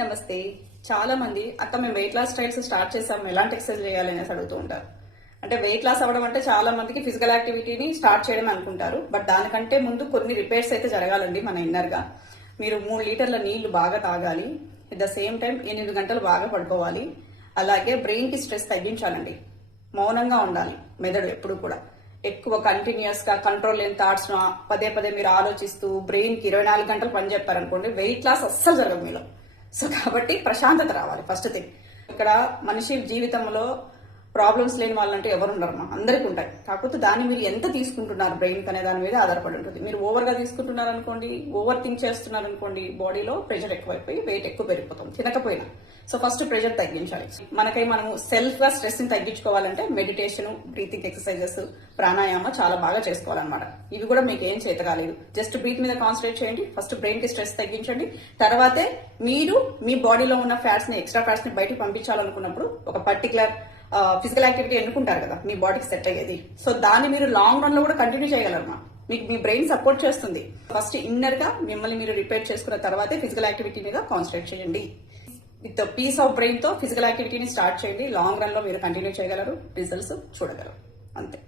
నమస్తే. చాలా మంది అక్క మేము వెయిట్ లాస్ స్టైల్స్ స్టార్ట్ చేసాం, ఎలాంటి ఎక్సర్సైజ్ చేయాలి అనేసి అడుగుతూ ఉంటారు. అంటే వెయిట్ లాస్ అవ్వడం అంటే చాలా మందికి ఫిజికల్ యాక్టివిటీని స్టార్ట్ చేయడం అనుకుంటారు. బట్ దానికంటే ముందు కొన్ని రిపేర్స్ అయితే జరగాలండి మన ఇన్నర్ గా. మీరు 3 లీటర్ల నీళ్లు బాగా తాగాలి. ఎట్ ద సేమ్ టైం 8 గంటలు బాగా పడుకోవాలి. అలాగే బ్రెయిన్ కి స్ట్రెస్ తగ్గించాలండి. మౌనంగా ఉండాలి మెదడు ఎప్పుడు కూడా. ఎక్కువ కంటిన్యూస్ గా కంట్రోల్ లేని థాట్స్ పదే పదే మీరు ఆలోచిస్తూ బ్రెయిన్ కి 24 గంటలు పని చెప్పారనుకోండి, వెయిట్ లాస్ అస్సలు జరగదు మీలో. సో కాబట్టి ప్రశాంతత రావాలి ఫస్ట్ థింగ్. ఇక్కడ మనిషి జీవితంలో ప్రాబ్లమ్స్ లేని వాళ్ళంటే ఎవరు ఉండరమ్మా, అందరికీ ఉంటాయి. కాకపోతే దాన్ని మీరు ఎంత తీసుకుంటున్నారు బ్రెయిన్ అనే దాని మీద ఆధారపడి ఉంటుంది. మీరు ఓవర్ గా తీసుకుంటున్నారు అనుకోండి, ఓవర్ థింక్ చేస్తున్నారు అనుకోండి, బాడీలో ప్రెషర్ ఎక్కువైపోయి వెయిట్ ఎక్కువ పెరిగిపోతాం తినకపోయినా. సో ఫస్ట్ ప్రెషర్ తగ్గించాలి. మనకై మనము సెల్ఫ్ గా స్ట్రెస్ ని తగ్గించుకోవాలంటే మెడిటేషన్, బ్రీతింగ్ ఎక్సర్సైజెస్, ప్రాణాయామ చాలా బాగా చేసుకోవాలన్నమాట. ఇవి కూడా మీకు ఏం చేత కాలేదు. జస్ట్ బ్రీత్ మీద కాన్సన్ట్రేట్ చేయండి. ఫస్ట్ బ్రెయిన్ కి స్ట్రెస్ తగ్గించండి. తర్వాతే మీరు మీ బాడీలో ఉన్న ఫ్యాట్స్ ని, ఎక్స్ట్రా ఫ్యాట్స్ ని బయటకు పంపించాలనుకున్నప్పుడు ఒక పర్టికులర్ ఫిజికల్ యాక్టివిటీ ఎన్నుకుంటారు కదా మీ బాడీకి సెట్ అయ్యేది. సో దాన్ని మీరు లాంగ్ రన్ లో కూడా కంటిన్యూ చేయగలరమ్మా. మీకు మీ బ్రెయిన్ సపోర్ట్ చేస్తుంది. ఫస్ట్ ఇన్నర్ గా మిమ్మల్ని మీరు రిపేర్ చేసుకున్న తర్వాతే ఫిజికల్ యాక్టివిటీ మీద కాన్సన్ట్రేట్ చేయండి. విత్ పీస్ ఆఫ్ బ్రెయిన్ తో ఫిజికల్ యాక్టివిటీని స్టార్ట్ చేయండి. లాంగ్ రన్ లో మీరు కంటిన్యూ చేయగలరు, రిజల్ట్స్ చూడగలరు. అంతే.